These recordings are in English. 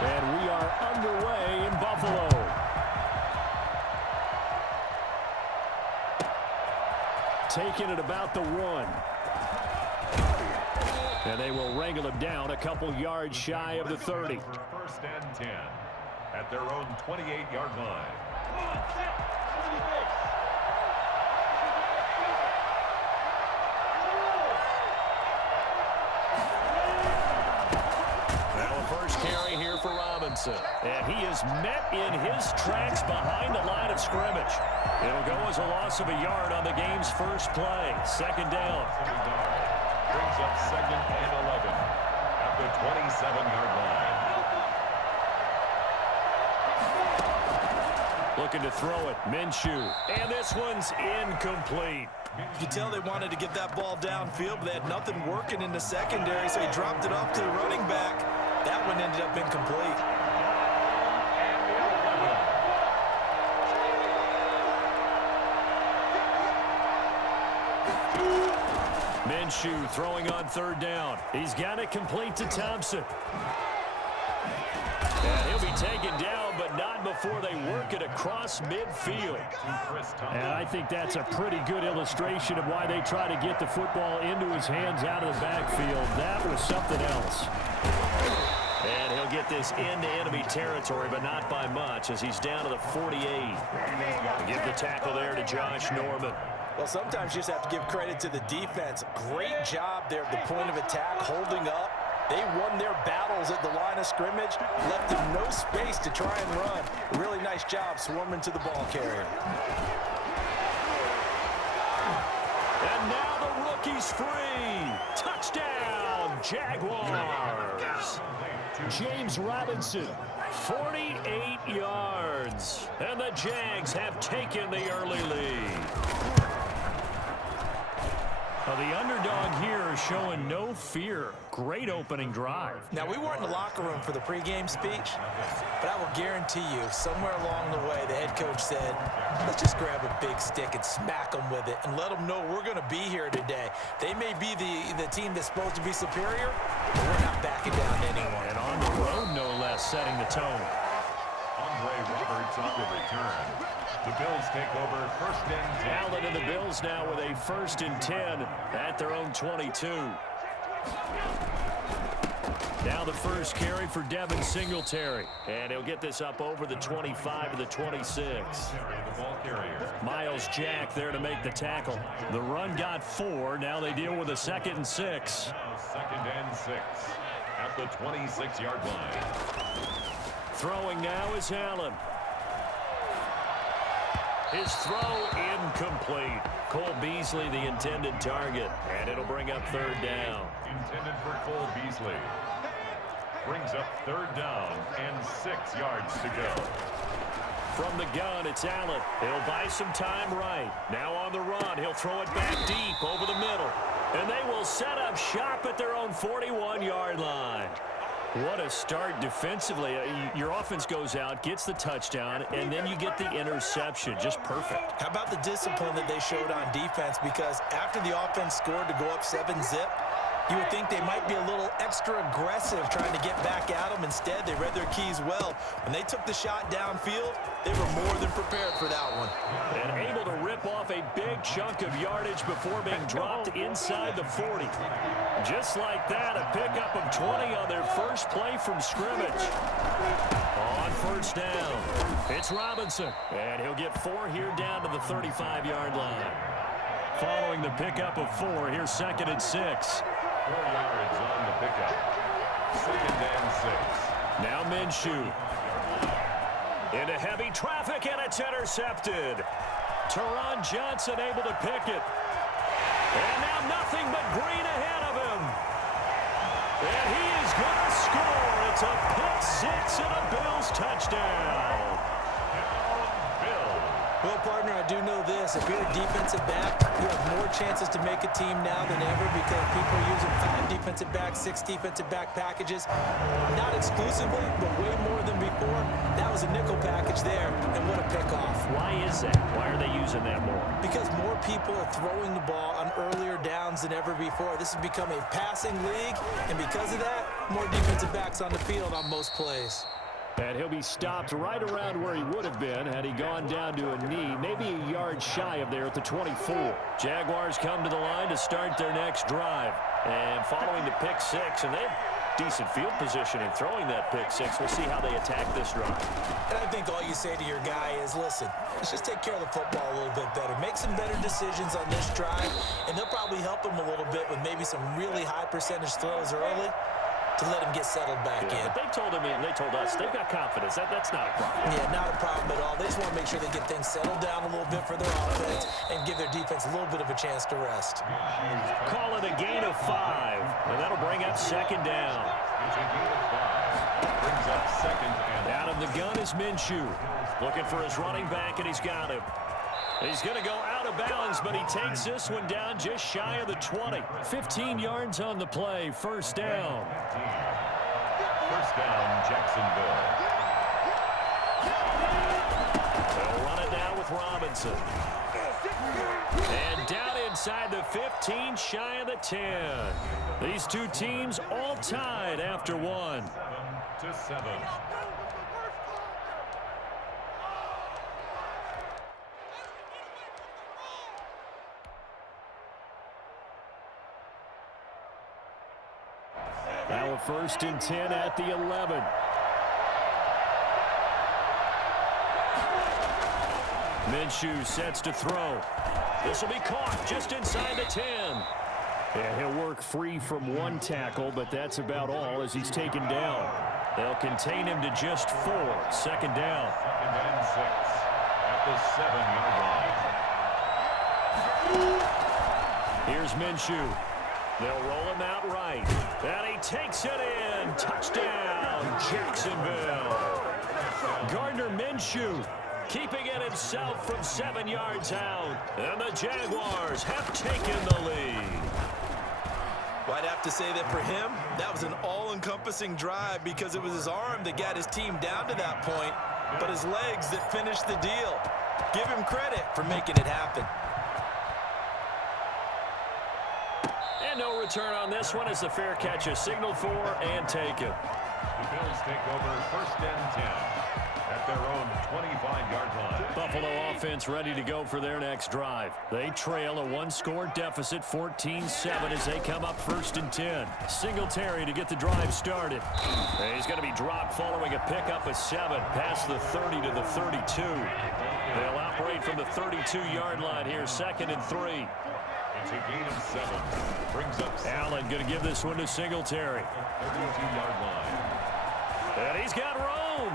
And we are underway in Buffalo. Taking it about the 1. And they will wrangle him down a couple yards shy of the 30. First and 10 at their own 28-yard line. Now a first carry here for Robinson. And he is met in his tracks behind the line of scrimmage. It'll go as a loss of a yard on the game's first play. Second down. Brings up 2nd and 11 at the 27-yard line. Looking to throw it. Minshew. And this one's incomplete. You could tell they wanted to get that ball downfield, but they had nothing working in the secondary, so he dropped it off to the running back. That one ended up incomplete. Minshew throwing on 3rd down. He's got it complete to Thompson. And he'll be taken down, but not before they work it across midfield. And I think that's a pretty good illustration of why they try to get the football into his hands out of the backfield. That was something else. And he'll get this into enemy territory, but not by much, as he's down to the 48. Give the tackle there to Josh Norman. Well, sometimes you just have to give credit to the defense. Great job there at the point of attack, holding up. They won their battles at the line of scrimmage, left them no space to try and run. Really nice job swarming to the ball carrier. And now the rookie's free. Touchdown, Jaguars. James Robinson, 48 yards. And the Jags have taken the early lead. Well, the underdog here is showing no fear. Great opening drive. Now, we weren't in the locker room for the pregame speech, but I will guarantee you, somewhere along the way, the head coach said, let's just grab a big stick and smack them with it and let them know we're going to be here today. They may be the team that's supposed to be superior, but we're not backing down to anyone. And on the road, no less, setting the tone. Andre Roberts on the return. The Bills take over 1st and 10. Allen and the Bills now with a 1st and 10 at their own 22. Now the first carry for Devin Singletary. And he'll get this up over the 25 to the 26. Miles Jack there to make the tackle. The run got 4. Now they deal with a 2nd and 6. 2nd and 6 at the 26-yard line. Throwing now is Allen. His throw incomplete. Cole Beasley the intended target. And it'll bring up 3rd down. Intended for Cole Beasley. Brings up 3rd down and 6 yards to go. From the gun, it's Allen. He'll buy some time right. Now on the run, he'll throw it back deep over the middle. And they will set up shop at their own 41-yard line. What a start defensively. Your offense goes out, gets the touchdown, and then you get the interception. Just perfect. How about the discipline that they showed on defense? Because after the offense scored to go up 7-zip, you would think they might be a little extra aggressive trying to get back at them. Instead, they read their keys well. When they took the shot downfield, they were more than prepared for that one. And able to rip off a big chunk of yardage before being dropped inside the 40. Just like that, a pickup of 20 on their first play from scrimmage. On 1st down, it's Robinson. And he'll get 4 here down to the 35-yard line. Following the pickup of 4, here's 2nd and 6. 4 yards on the pickup. 2nd and 6. Now Minshew. Into heavy traffic, and it's intercepted. Teron Johnson able to pick it. And now nothing but green ahead of him. And he is going to score. It's a pick 6 and a Bills touchdown. Well, partner, I do know this. If you're a defensive back, you have more chances to make a team now than ever because people are using 5 defensive backs, 6 defensive back packages. Not exclusively, but way more than before. That was a nickel package there, and what a pickoff. Why is that? Why are they using that more? Because more people are throwing the ball on earlier downs than ever before. This has become a passing league, and because of that, More defensive backs on the field on most plays. And he'll be stopped right around where he would have been had he gone down to a knee, maybe a yard shy of there at the 24. Jaguars come to the line to start their next drive. And following the pick six, and they have decent field position in throwing that pick six. We'll see how they attack this drive. And I think all you say to your guy is, listen, let's just take care of the football a little bit better. Make some better decisions on this drive, and they'll probably help him a little bit with maybe some really high percentage throws early to let him get settled back in. But they told him, and they told us, they've got confidence. That's not a problem. Yeah, not a problem at all. They just want to make sure they get things settled down a little bit for their offense and give their defense a little bit of a chance to rest. Call it a gain of 5, and that'll bring up second down. It's a gain of 5. Brings up second and out of the gun is Minshew. Looking for his running back, and he's got him. He's going to go out of bounds, but he takes this one down just shy of the 20. 15 yards on the play, first down. First down, Jacksonville. They'll run it now with Robinson. And down inside the 15, shy of the 10. These two teams all tied after one. 7-7. Now a first and 10 at the 11. Minshew sets to throw. This will be caught just inside the 10. And he'll work free from one tackle, but that's about all as he's taken down. They'll contain him to just 4. Second down. Second and 6 at the 7-yard line. Here's Minshew. They'll roll him out right. And he takes it in. Touchdown, Jacksonville. Gardner Minshew keeping it himself from 7 yards out. And the Jaguars have taken the lead. Well, I'd have to say that for him, that was an all-encompassing drive because it was his arm that got his team down to that point, but his legs that finished the deal. Give him credit for making it happen. And no return on this one as the fair catch is signaled for and taken. The Bills take over first and 10 at their own 25-yard line. Buffalo offense ready to go for their next drive. They trail a one-score deficit, 14-7, as they come up first and 10. Singletary to get the drive started. And he's going to be dropped following a pickup of 7 past the 30 to the 32. They'll operate from the 32-yard line here, second and 3. It's a gain of 7. Brings up Allen going to give this one to Singletary. 32-yard line. And he's got room.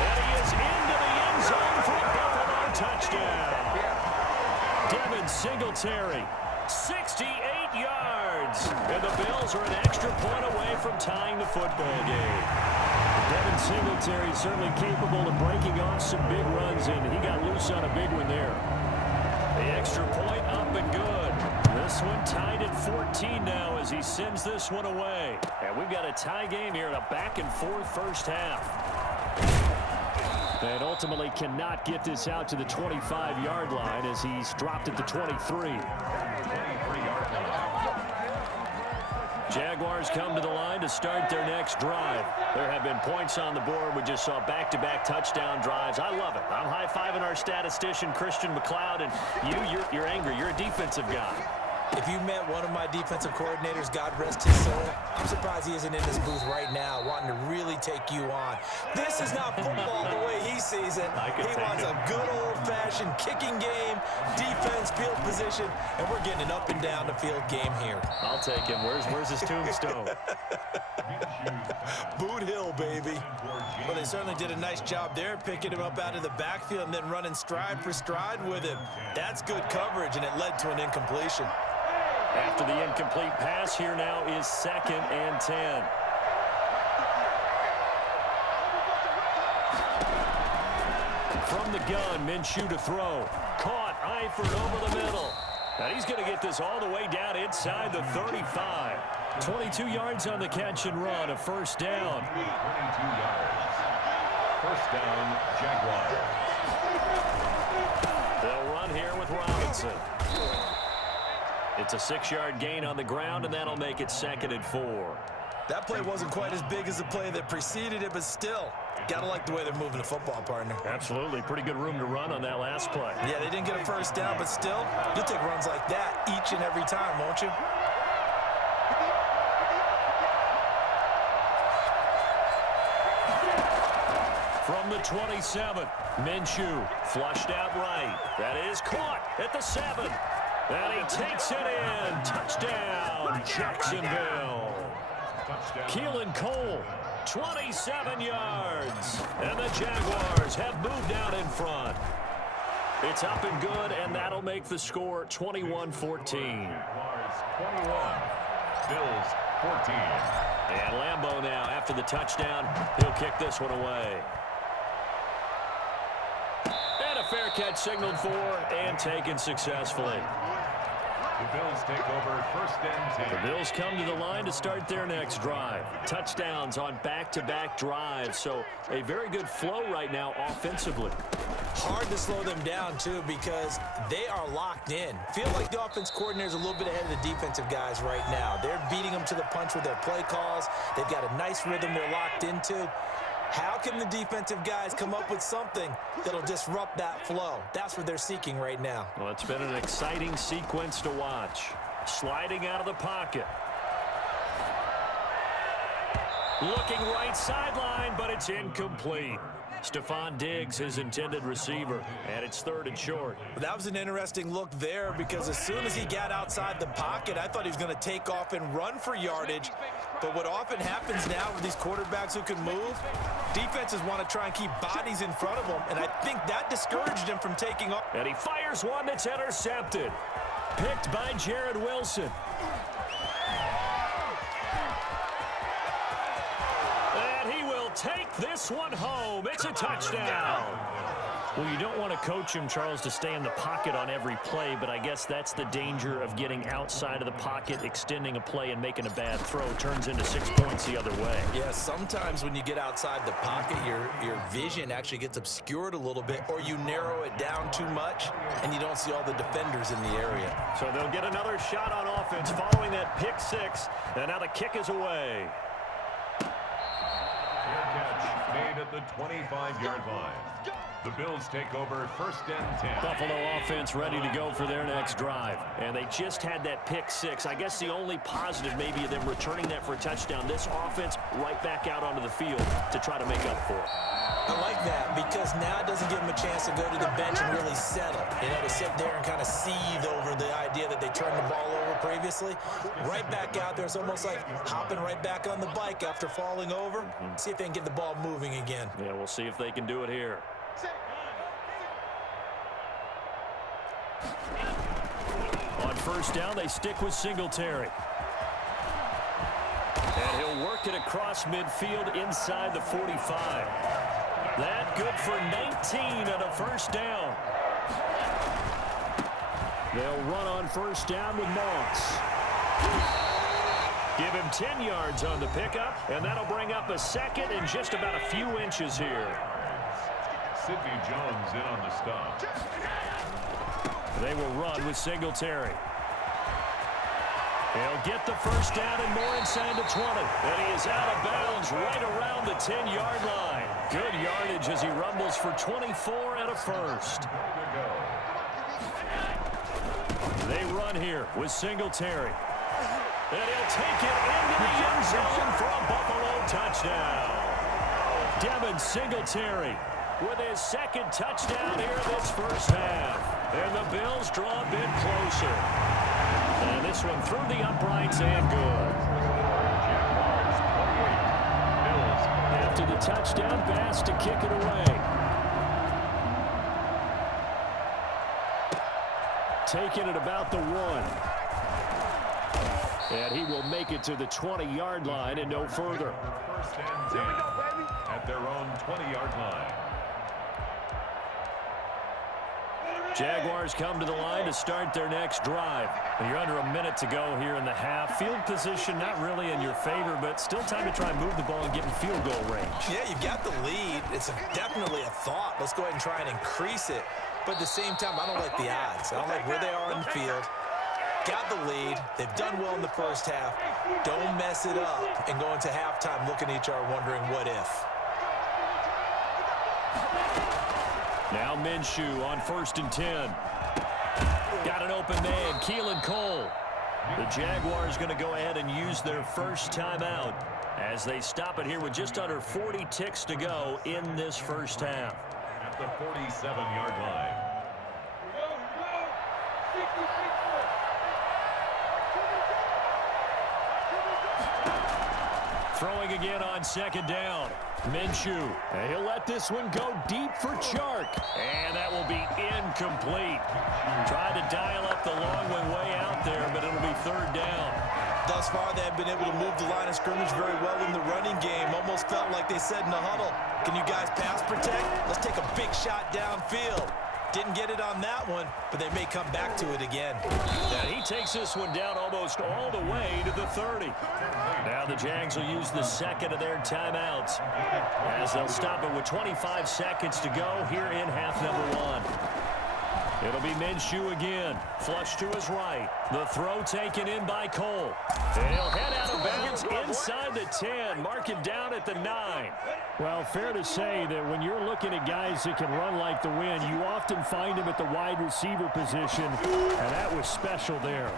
And he is into the end zone for a Buffalo touchdown. Devin Singletary, 68 yards. And the Bills are an extra point away from tying the football game. Devin Singletary certainly capable of breaking off some big runs, and he got loose on a big one there. The extra point up and good. This one tied at 14 now as he sends this one away. And we've got a tie game here in a back-and-forth first half. And ultimately cannot get this out to the 25-yard line as he's dropped at the 23. 23-yard line. Jaguars come to the line to start their next drive. There have been points on the board. We just saw back-to-back touchdown drives. I love it. I'm high-fiving our statistician, Christian McLeod, and you're angry. You're a defensive guy. If you met one of my defensive coordinators, God rest his soul, I'm surprised he isn't in this booth right now wanting to really take you on. This is not football the way he sees it. He wants a good old-fashioned kicking game, defense, field position, and we're getting an up-and-down the field game here. I'll take him. Where's his tombstone? Boot Hill, baby. Well, they certainly did a nice job there, picking him up out of the backfield and then running stride for stride with him. That's good coverage, and it led to an incompletion. After the incomplete pass, here now is second and 10. From the gun, Minshew to throw. Caught, Eifert over the middle. And he's going to get this all the way down inside the 35. 22 yards on the catch and run, a first down. 22 yards. First down, Jaguars. They'll run here with Robinson. It's a 6-yard gain on the ground, and that'll make it 2nd and 4. That play wasn't quite as big as the play that preceded it, but still, gotta like the way they're moving the football, partner. Absolutely. Pretty good room to run on that last play. Yeah, they didn't get a first down, but still, you'll take runs like that each and every time, won't you? From the 27, Minshew flushed out right. That is caught at the 7. And he takes it in. Touchdown, Jacksonville. Keelan Cole, 27 yards. And the Jaguars have moved out in front. It's up and good, and that'll make the score 21-14. 21, Bills 14. And Lambeau now, after the touchdown, he'll kick this one away. And a fair catch signaled for and taken successfully. The Bills take over 1st and 10. The Bills come to the line to start their next drive. Touchdowns on back-to-back drives, so a very good flow right now offensively. Hard to slow them down, too, because they are locked in. Feel like the offense coordinator is a little bit ahead of the defensive guys right now. They're beating them to the punch with their play calls. They've got a nice rhythm they're locked into. How can the defensive guys come up with something that'll disrupt that flow? That's what they're seeking right now. Well, it's been an exciting sequence to watch. Sliding out of the pocket. Looking right sideline, but it's incomplete. Stephon Diggs, his intended receiver, and it's 3rd and short. That was an interesting look there because as soon as he got outside the pocket, I thought he was going to take off and run for yardage. But what often happens now with these quarterbacks who can move, defenses want to try and keep bodies in front of them, and I think that discouraged him from taking off. And he fires one that's intercepted. Picked by Jared Wilson. And he will take this one home. It's a touchdown. Well, you don't want to coach him, Charles, to stay in the pocket on every play, but I guess that's the danger of getting outside of the pocket, extending a play, and making a bad throw. Turns into 6 points the other way. Yeah, sometimes when you get outside the pocket, your vision actually gets obscured a little bit, or you narrow it down too much, and you don't see all the defenders in the area. So they'll get another shot on offense following that pick 6, and now the kick is away. Fair catch made at the 25-yard line. The Bills take over 1st and 10. Buffalo offense ready to go for their next drive. And they just had that pick 6. I guess the only positive maybe of them returning that for a touchdown. This offense right back out onto the field to try to make up for it. I like that because now it doesn't give them a chance to go to the bench and really settle. You know, to sit there and kind of seethe over the idea that they turned the ball over previously. Right back out there. It's almost like hopping right back on the bike after falling over. See if they can get the ball moving again. Yeah, we'll see if they can do it here. On 1st down, they stick with Singletary. And he'll work it across midfield inside the 45. That good for 19 on a 1st down. They'll run on 1st down with Moss. Give him 10 yards on the pickup, and that'll bring up a 2nd and just about a few inches here. Sidney Jones in on the stop. They will run with Singletary. He'll get the 1st down and more inside the 20. And he is out of bounds right around the 10-yard line. Good yardage as he rumbles for 24 and a 1st. They run here with Singletary. And he'll take it into the end zone for a Buffalo touchdown. Devin Singletary with his 2nd touchdown here this 1st half. And the Bills draw a bit closer. And this one through the uprights and good. After the touchdown pass to kick it away. Taking it about the 1. And he will make it to the 20-yard line and no further. 1st and 10 at their own 20-yard line. Jaguars come to the line to start their next drive. You're under a minute to go here in the half. Field position not really in your favor, but still time to try and move the ball and get in field goal range. Yeah, you've got the lead. It's definitely a thought. Let's go ahead and try and increase it. But at the same time, I don't like the odds. I don't like where they are on the field. got the lead. They've done well in the first half. Don't mess it up and go into halftime looking at each other wondering what if. Now Minshew on 1st and 10. Got an open man, Keelan Cole. The Jaguars going to go ahead and use their first timeout as they stop it here with just under 40 ticks to go in this first half. At the 47-yard line. Throwing again on 2nd down. Minshew. And he'll let this one go deep for Chark. And that will be incomplete. Tried to dial up the long one way out there, but it'll be 3rd down. Thus far, they have been able to move the line of scrimmage very well in the running game. Almost felt like they said in the huddle, can you guys pass protect? Let's take a big shot downfield. Didn't get it on that one, but they may come back to it again. And he takes this one down almost all the way to the 30. Now the Jags will use the second of their timeouts as they'll stop it with 25 seconds to go here in half number 1. It'll be Minshew again. Flush to his right. The throw taken in by Cole. And he'll head out of bounds inside the 10. Mark it down at the 9. Well, fair to say that when you're looking at guys that can run like the wind, you often find them at the wide receiver position, and that was special there.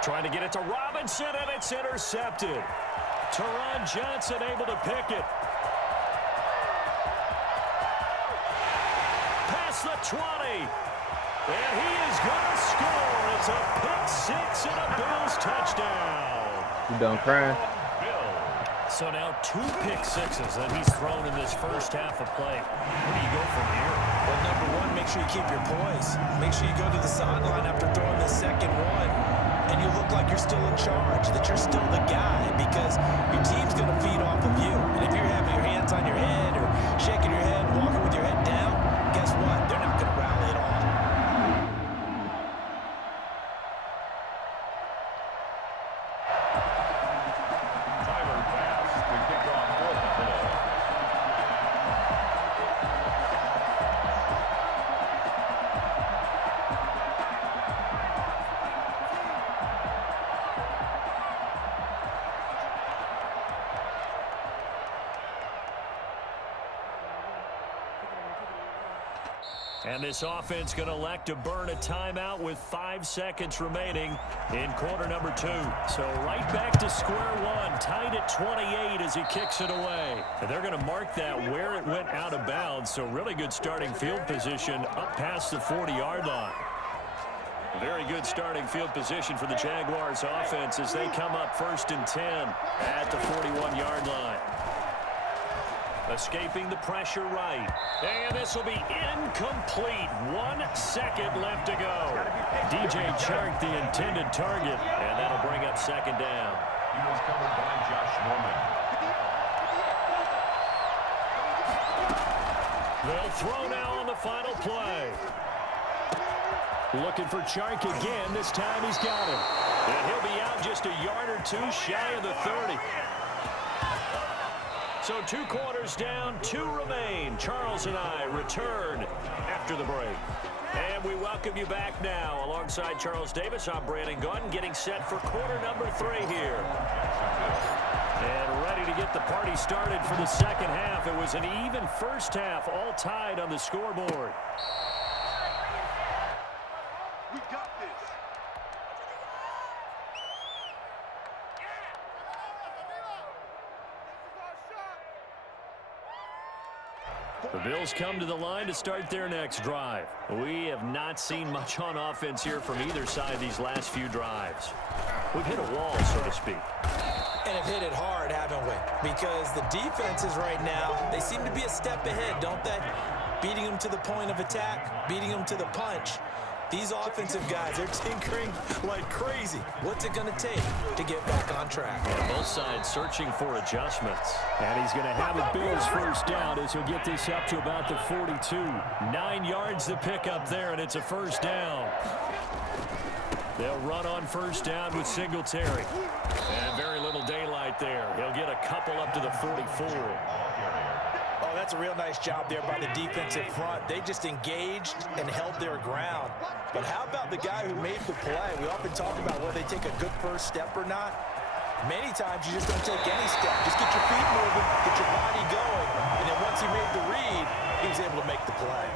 Trying to get it to Robinson, and it's intercepted. Teron Johnson able to pick it. Past the 20. And he is going to score. It's a pick 6 and a Bills touchdown. You done crying? So now 2 pick sixes that he's thrown in this first half of play. Where do you go from here? Well, number one, make sure you keep your poise. Make sure you go to the sideline after throwing the second one, and you look like you're still in charge, that you're still the guy, because your team's going to feed off of you. And if you're having your hands on your head or shaking your head, walking with your head down, guess what? They're not going to rally at all. And this offense going to elect to burn a timeout with 5 seconds remaining in quarter number 2. So right back to square one, tied at 28 as he kicks it away. And they're going to mark that where it went out of bounds. So really good starting field position up past the 40-yard line. Very good starting field position for the Jaguars offense as they come up 1st and 10 at the 41-yard line. Escaping the pressure right. And this will be incomplete. 1 second left to go. DJ Chark, the intended target. And that'll bring up 2nd down. He was covered by Josh Norman. They'll throw now on the final play. Looking for Chark again. This time he's got him. And he'll be out just a yard or 2 shy of the 30. So 2 quarters down, 2 remain. Charles and I return after the break. And we welcome you back now. Alongside Charles Davis, I'm Brandon Gunn, getting set for quarter number 3 here. And ready to get the party started for the second half. It was an even first half, all tied on the scoreboard. We got this. The Bills come to the line to start their next drive. We have not seen much on offense here from either side these last few drives. We've hit a wall, so to speak. And have hit it hard, haven't we? Because the defenses right now, they seem to be a step ahead, don't they? Beating them to the point of attack, beating them to the punch. These offensive guys, they're tinkering like crazy. What's it going to take to get back on track? And both sides searching for adjustments. And he's going to have a Bills first down as he'll get this up to about the 42. 9 yards to pick up there, and it's a first down. They'll run on first down with Singletary. And very little daylight there. He'll get a couple up to the 44. Oh, that's a real nice job there by the defensive front. They just engaged and held their ground. But how about the guy who made the play? We often talk about whether they take a good first step or not. Many times you just don't take any step. Just get your feet moving, get your body going, and then once he made the read, he was able to make the play.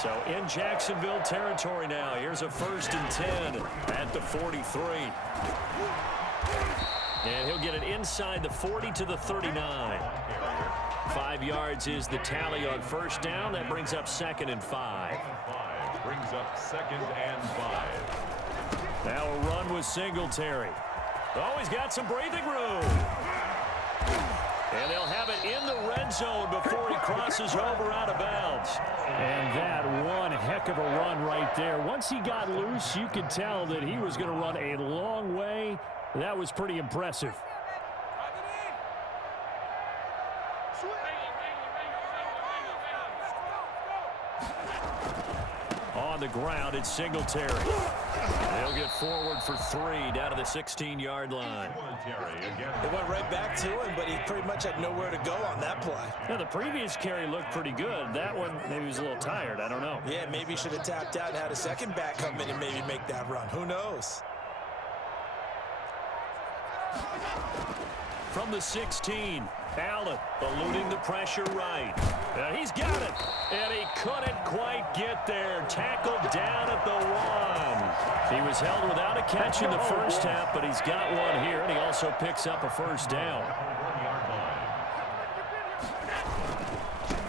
So in Jacksonville territory now. Here's a 1st and 10 at the 43. And he'll get it inside the 40 to the 39. 5 yards is the tally on first down. That brings up 2nd and 5. Brings up 2nd and 5. Now a run with Singletary. Oh, he's got some breathing room. And they'll have it in the red zone before he crosses over out of bounds. And that one heck of a run right there. Once he got loose, you could tell that he was going to run a long way. That was pretty impressive. On the ground, it's Singletary. They'll get forward for 3 down to the 16-yard line. They went right back to him, but he pretty much had nowhere to go on that play. Yeah, the previous carry looked pretty good. That one, maybe he was a little tired. I don't know. Yeah, maybe he should have tapped out and had a second back come in and maybe make that run. Who knows? From the 16, Allen eluding the pressure right. And he's got it. And he couldn't quite get there. Tackled down at the 1. He was held without a catch in the first half, but he's got one here, and he also picks up a first down.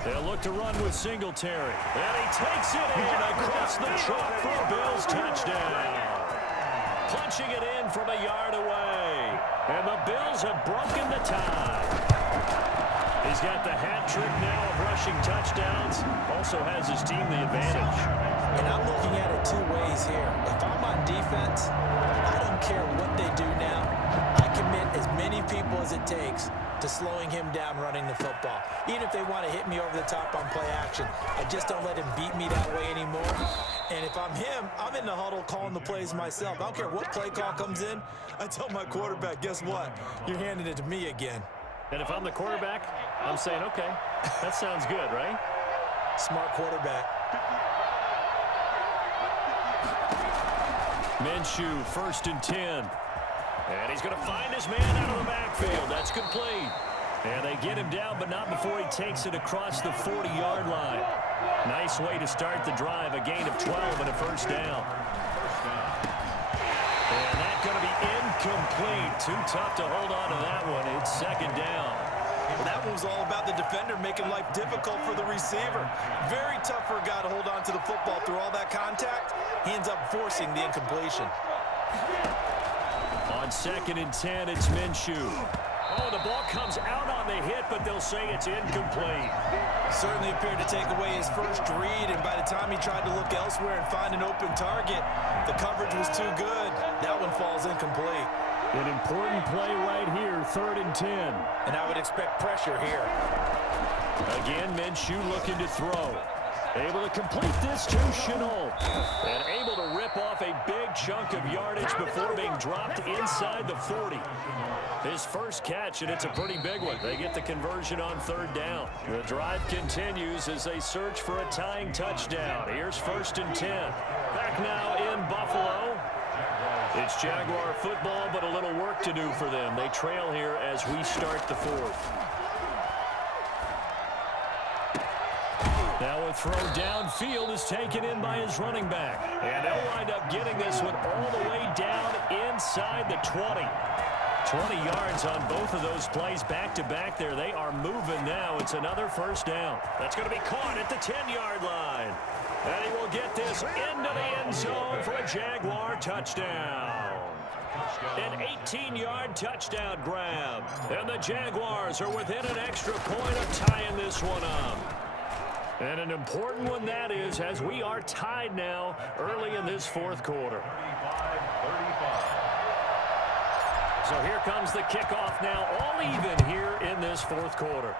They'll look to run with Singletary. And he takes it in across the chalk for a Bills touchdown. Punching it in from a yard away. And the Bills have broken the tie. He's got the hat trick now of rushing touchdowns. Also has his team the advantage. And I'm looking at it 2 ways here. If I'm on defense, I don't care what they do now. I commit as many people as it takes to slowing him down running the football. Even if they want to hit me over the top on play action, I just don't let him beat me that way anymore. And if I'm him, I'm in the huddle calling the plays myself. I don't care what play call comes in. I tell my quarterback, guess what? You're handing it to me again. And if I'm the quarterback, I'm saying, okay, that sounds good, right? Smart quarterback. Minshew, 1st and 10. And he's going to find his man out of the backfield. That's complete. And they get him down, but not before he takes it across the 40-yard line. Nice way to start the drive. A gain of 12 and a first down. And that's going to be incomplete. Too tough to hold on to that one. It's 2nd down. Well, that one was all about the defender making life difficult for the receiver. Very tough for a guy to hold on to the football through all that contact. He ends up forcing the incompletion. On 2nd and 10, it's Minshew. Oh, the ball comes out on the hit, but they'll say it's incomplete. Certainly appeared to take away his first read, and by the time he tried to look elsewhere and find an open target, the coverage was too good. That one falls incomplete. An important play right here, 3rd and 10. And I would expect pressure here. Again, Minshew looking to throw. Able to complete this to Shenault. And able to rip off a big chunk of yardage before being dropped inside the 40. His first catch, and it's a pretty big one. They get the conversion on 3rd down. The drive continues as they search for a tying touchdown. Here's 1st and 10. Back now in Buffalo. It's Jaguar football, but a little work to do for them. They trail here as we start the 4th. Now a throw downfield is taken in by his running back. And they'll wind up getting this one all the way down inside the 20. 20 yards on both of those plays back-to-back there. They are moving now. It's another first down. That's going to be caught at the 10-yard line. And he will get this into the end zone for a Jaguar touchdown. An 18-yard touchdown grab. And the Jaguars are within an extra point of tying this one up. And an important one that is, as we are tied now early in this 4th quarter. So here comes the kickoff now, all even here in this 4th quarter.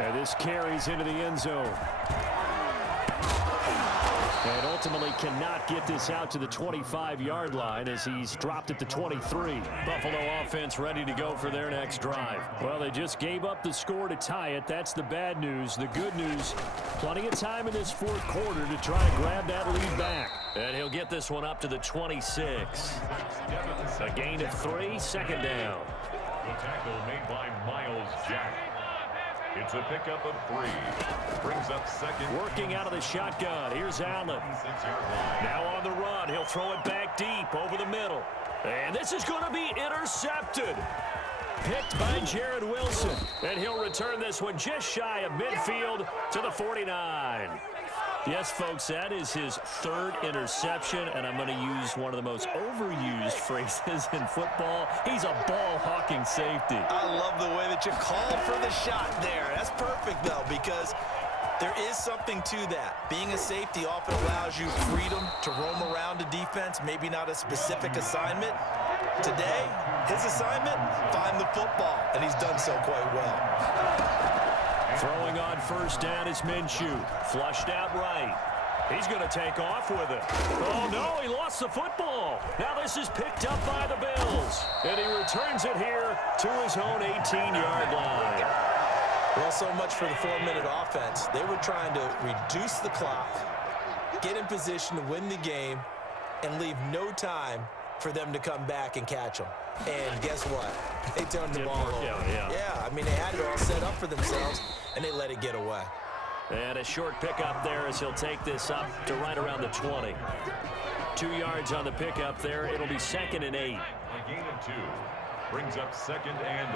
And this carries into the end zone. And ultimately cannot get this out to the 25-yard line as he's dropped at the 23. Buffalo offense ready to go for their next drive. Well, they just gave up the score to tie it. That's the bad news. The good news, plenty of time in this fourth quarter to try to grab that lead back. And he'll get this one up to the 26. A gain of 3, second down. The tackle made by Miles Jack. It's a pickup of 3. Brings up second. Working out of the shotgun. Here's Allen. 6-yard line. Now on the run. He'll throw it back deep over the middle. And this is going to be intercepted. Picked by Jared Wilson. And he'll return this one just shy of midfield to the 49. Yes, folks, that is his 3rd interception, and I'm going to use one of the most overused phrases in football. He's a ball-hawking safety. I love the way that you called for the shot there. That's perfect, though, because there is something to that. Being a safety often allows you freedom to roam around the defense, maybe not a specific assignment. Today, his assignment, find the football, and he's done so quite well. Throwing on first down is Minshew. Flushed out right. He's going to take off with it. Oh, no, he lost the football. Now this is picked up by the Bills. And he returns it here to his own 18-yard line. Well, so much for the 4-minute offense. They were trying to reduce the clock, get in position to win the game, and leave no time for them to come back and catch them. And guess what? They turned the ball over. Yeah, I mean, they had it all set up for themselves, and they let it get away. And a short pickup there as he'll take this up to right around the 20. 2 yards on the pickup there. It'll be 2nd and 8. A gain of 2. Brings up 2nd and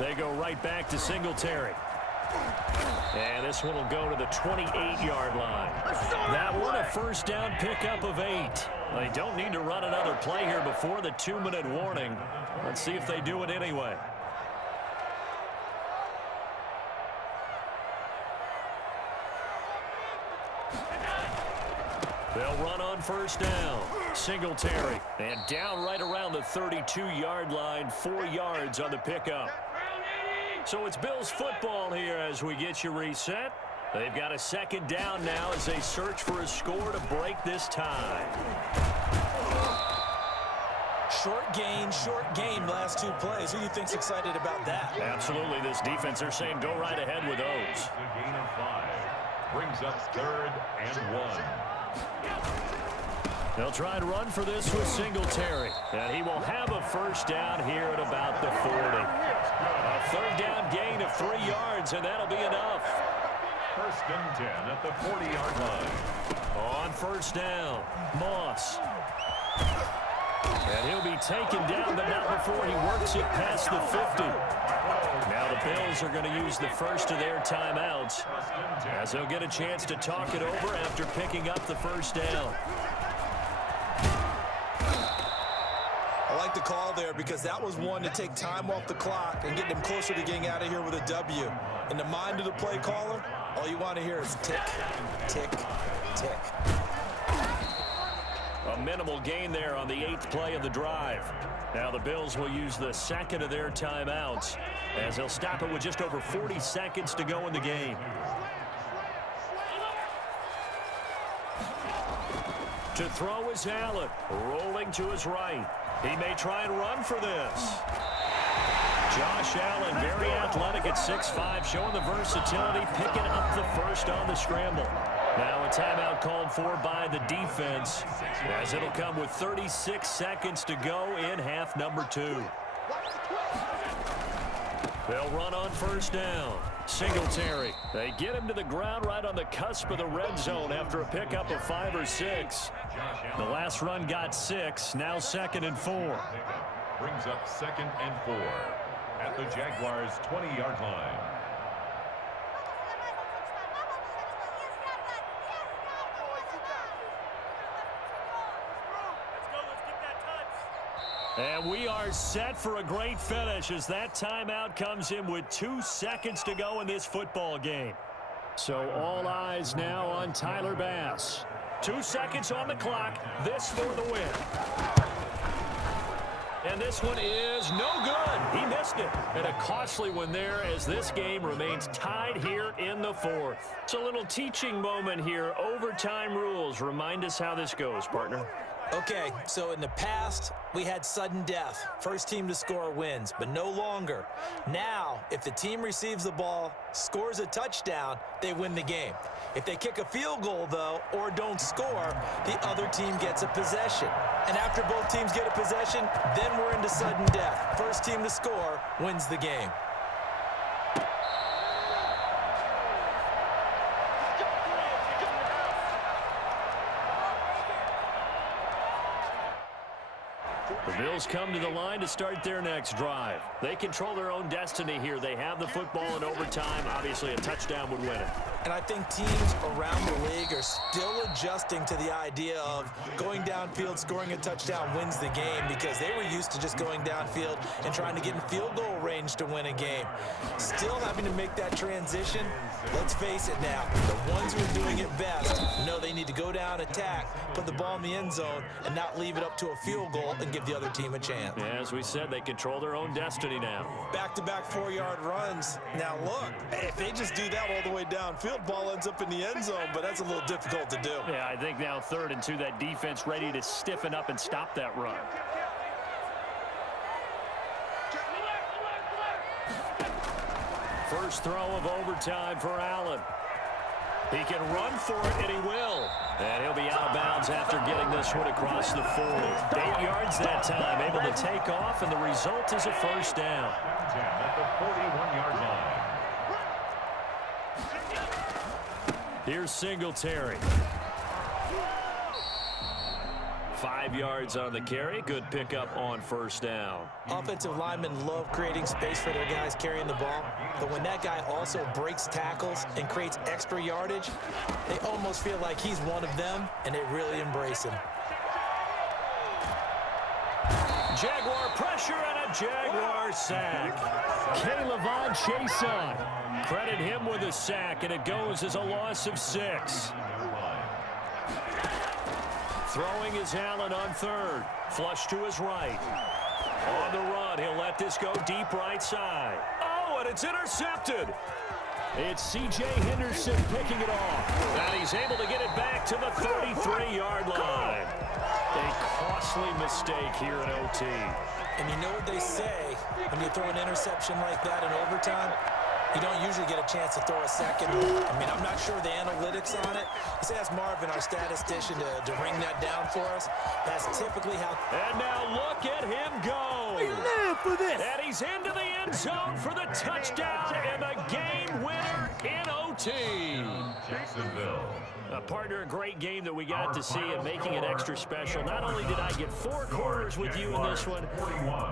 8. They go right back to Singletary. And this one will go to the 28-yard line. That one a first down pickup of 8. They don't need to run another play here before the 2-minute warning. Let's see if they do it anyway. They'll run on first down. Singletary. And down right around the 32-yard line. 4 yards on the pickup. So it's Bills football here as we get you reset. They've got a 2nd down now as they search for a score to break this tie. Short gain, last 2 plays. Who do you think's excited about that? Absolutely. This defense, they're saying go right ahead with those. A gain of 5. Brings up 3rd and 1. They'll try and run for this with Singletary. And he will have a first down here at about the 40. A 3rd down gain of 3 yards, and that'll be enough. 1st and 10 at the 40-yard line. On first down, Moss. And he'll be taken down, but not before he works it past the 50. Now the Bills are going to use the first of their timeouts as they'll get a chance to talk it over after picking up the first down. I like the call there because that was one to take time off the clock and get them closer to getting out of here with a W. In the mind of the play caller, all you want to hear is tick, tick, tick. A minimal gain there on the 8th play of the drive. Now the Bills will use the 2nd of their timeouts as they'll stop it with just over 40 seconds to go in the game. To throw is Allen, rolling to his right. He may try and run for this. Josh Allen, very athletic at 6'5", showing the versatility, picking up the first on the scramble. Now a timeout called for by the defense as it'll come with 36 seconds to go in half number 2. They'll run on first down. Singletary. They get him to the ground right on the cusp of the red zone after a pickup of 5 or 6. The last run got 6. Now 2nd and 4. Brings up 2nd and 4 at the Jaguars' 20-yard line. And we are set for a great finish as that timeout comes in with 2 seconds to go in this football game. So all eyes now on Tyler Bass. 2 seconds on the clock. This for the win. And this one is no good. He missed it. And a costly one there as this game remains tied here in the fourth. It's a little teaching moment here. Overtime rules. Remind us how this goes, partner. Okay, so in the past, we had sudden death. First team to score wins, but no longer. Now, if the team receives the ball, scores a touchdown, they win the game. If they kick a field goal, though, or don't score, the other team gets a possession. And after both teams get a possession, then we're into sudden death. First team to score wins the game. The Bills come to the line to start their next drive. They control their own destiny here. They have the football in overtime. Obviously, a touchdown would win it. And I think teams around the league are still adjusting to the idea of going downfield, scoring a touchdown wins the game, because they were used to just going downfield and trying to get in field goal range to win a game. Still having to make that transition. Let's face it now, the ones who are doing it best know they need to go down, attack, put the ball in the end zone, and not leave it up to a field goal and give the other team a chance. Yeah, as we said, they control their own destiny now. Back-to-back 4-yard runs. Now look, if they just do that all the way downfield, ball ends up in the end zone, but that's a little difficult to do. Yeah, I think now 3rd and 2, that defense ready to stiffen up and stop that run. First throw of overtime for Allen. He can run for it, and he will. And he'll be out of bounds after getting this one across the 40. 8 yards that time, able to take off, and the result is a first down. At the 41-yard line. Here's Singletary. 5 yards on the carry. Good pickup on first down. Offensive linemen love creating space for their guys carrying the ball, but when that guy also breaks tackles and creates extra yardage, they almost feel like he's one of them, and they really embrace him. Jaguar pressure and a Jaguar sack. K'Lavon Chason. Credit him with a sack, and it goes as a loss of 6. Throwing is Allen on 3rd. Flush to his right. On the run, he'll let this go deep right side. Oh, and it's intercepted. It's C.J. Henderson picking it off. And he's able to get it back to the 33-yard line. A costly mistake here in OT. And you know what they say, when you throw an interception like that in overtime, you don't usually get a chance to throw a second. I mean, I'm not sure the analytics on it. Let's ask Marvin, our statistician, to ring that down for us. That's typically how... And now look at him go. We live for this. And he's into the end zone for the touchdown and the game winner in OT. Jacksonville. Partner, a great game that we got to see and making it extra special. Not only did I get 4 quarters with you in this one,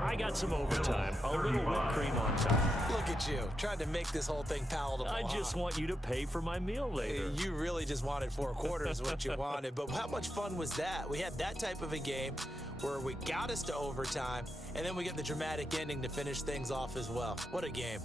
I got some overtime. A little whipped cream on top. Look at you, trying to make this whole thing palatable. I just want you to pay for my meal later. You really just wanted 4 quarters, what you wanted. But how much fun was that? We had that type of a game where we got us to overtime, and then we get the dramatic ending to finish things off as well. What a game.